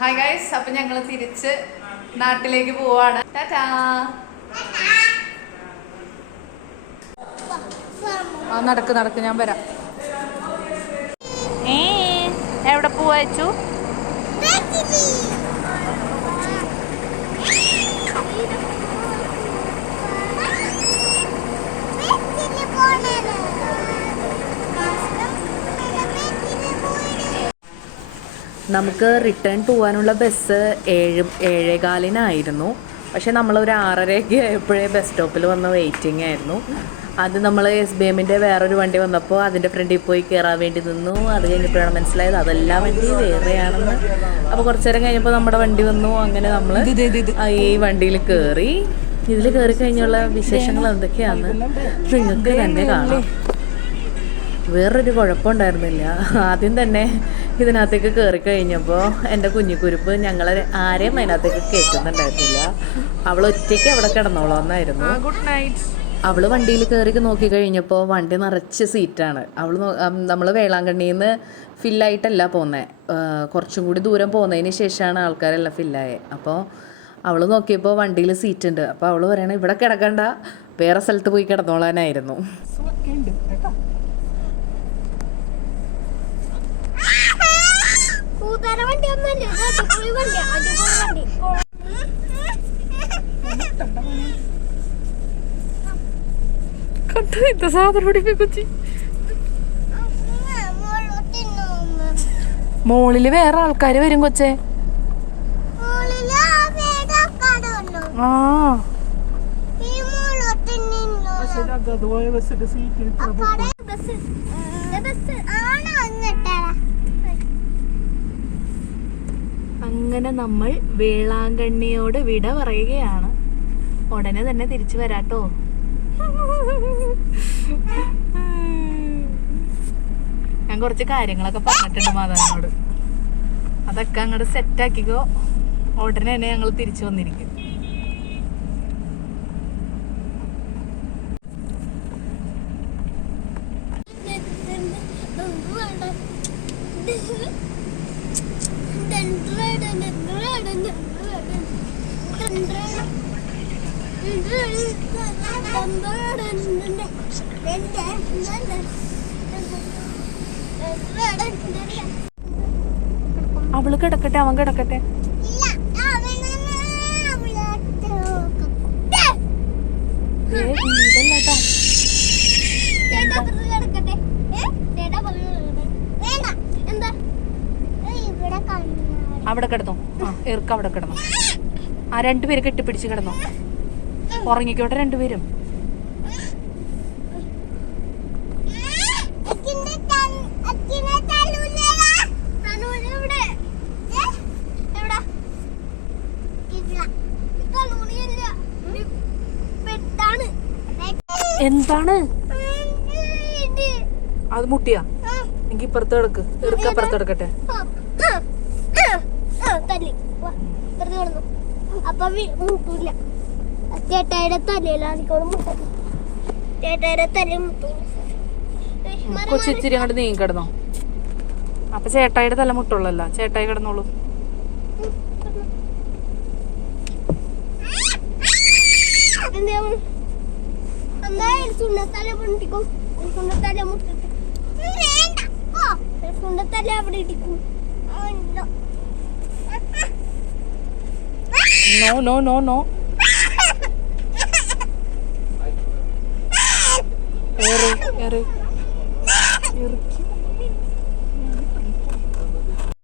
Hi guys, അപ്പൊ ഞങ്ങള് തിരിച്ച് നാട്ടിലേക്ക് പോവാണ്. ടാറ്റാ. നടക്ക് ഞാൻ വരാം. എവിടെ പോവാച്ചു? നമുക്ക് റിട്ടേൺ പോകാനുള്ള ബസ് 7:15 പക്ഷേ നമ്മളൊരു 6:30 ആയപ്പോഴേ ബസ് സ്റ്റോപ്പിൽ വന്ന് വെയിറ്റിംഗ് ആയിരുന്നു. അത് നമ്മൾ SBMൻ്റെ വേറൊരു വണ്ടി വന്നപ്പോൾ അതിൻ്റെ ഫ്രണ്ടിൽ പോയി കയറാൻ വേണ്ടി നിന്നു. അത് കഴിഞ്ഞപ്പോഴാണ് മനസ്സിലായത് അതെല്ലാ വണ്ടി വേറെയാണെന്ന്. അപ്പോൾ കുറച്ച് നേരം കഴിഞ്ഞപ്പോൾ നമ്മുടെ വണ്ടി വന്നു. അങ്ങനെ നമ്മൾ ഈ വണ്ടിയിൽ കയറി. ഇതിൽ കയറി കഴിഞ്ഞുള്ള വിശേഷങ്ങൾ എന്തൊക്കെയാണെന്ന് നിങ്ങൾക്ക് തന്നെ കാണാം. വേറൊരു കുഴപ്പമുണ്ടായിരുന്നില്ല. ആദ്യം തന്നെ ഇതിനകത്തേക്ക് കയറി കഴിഞ്ഞപ്പോൾ എൻ്റെ കുഞ്ഞിക്കുരുപ്പ് ഞങ്ങളെ ആരെയും അതിനകത്തേക്ക് കയറ്റുന്നുണ്ടായിരുന്നില്ല. അവൾ ഒറ്റയ്ക്ക് അവിടെ കിടന്നോളാമെന്നായിരുന്നു. Good night. അവൾ വണ്ടിയിൽ കയറി നോക്കിക്കഴിഞ്ഞപ്പോൾ വണ്ടി നിറച്ച് സീറ്റാണ്. നമ്മൾ വേളാങ്കണ്ണിയിൽ നിന്ന് ഫില്ലായിട്ടല്ല പോകുന്നത്, കുറച്ചും കൂടി ദൂരം പോകുന്നതിന് ശേഷമാണ് ആൾക്കാരെല്ലാം ഫില്ലായത്. അപ്പോൾ അവൾ നോക്കിയപ്പോൾ വണ്ടിയിൽ സീറ്റ് ഉണ്ട്. അപ്പോൾ അവൾ പറയണ ഇവിടെ കിടക്കണ്ട, വേറെ സ്ഥലത്ത് പോയി കിടന്നോളാനായിരുന്നു. മോളില് വേറെ ആൾക്കാര് വരും കൊച്ചേ. അങ്ങനെ നമ്മൾ വേളാങ്കണ്ണിയോട് വിട പറയുകയാണ്. ഉടനെ തന്നെ തിരിച്ചു വരാട്ടോ. ഞാൻ കുറച്ച് കാര്യങ്ങളൊക്കെ പറഞ്ഞിട്ടുണ്ട് മാതാവിനോട്. അതൊക്കെ അങ്ങോട്ട് സെറ്റാക്കിക്കോ. ഉടനെ തന്നെ ഞങ്ങൾ തിരിച്ചു വന്നിരിക്കും. അവള് കിടക്കട്ടെ, അവൻ കിടക്കട്ടെ. അവിടെ കിടന്നോ, ഇറക്ക അവിടെ കിടന്നോ. ആ രണ്ടുപേര് കെട്ടിപ്പിടിച്ച് കിടന്നോ. ഉറങ്ങിക്കോട്ടെ രണ്ടുപേരും. എന്താണ് അത്? മുട്ടിയാ? എനിക്ക് ഇപ്പുറത്ത് കിടക്ക്, ഇറുക്കപ്പുറത്ത് കിടക്കട്ടെ. കൊച്ചിരി അങ്ങോട്ട് നീങ്ങി കിടന്നോ. അപ്പൊ ചേട്ടായിയുടെ തല മുട്ടുള്ളല്ല, ചേട്ടായി കിടന്നോളൂ. No, no, no, no. Eri.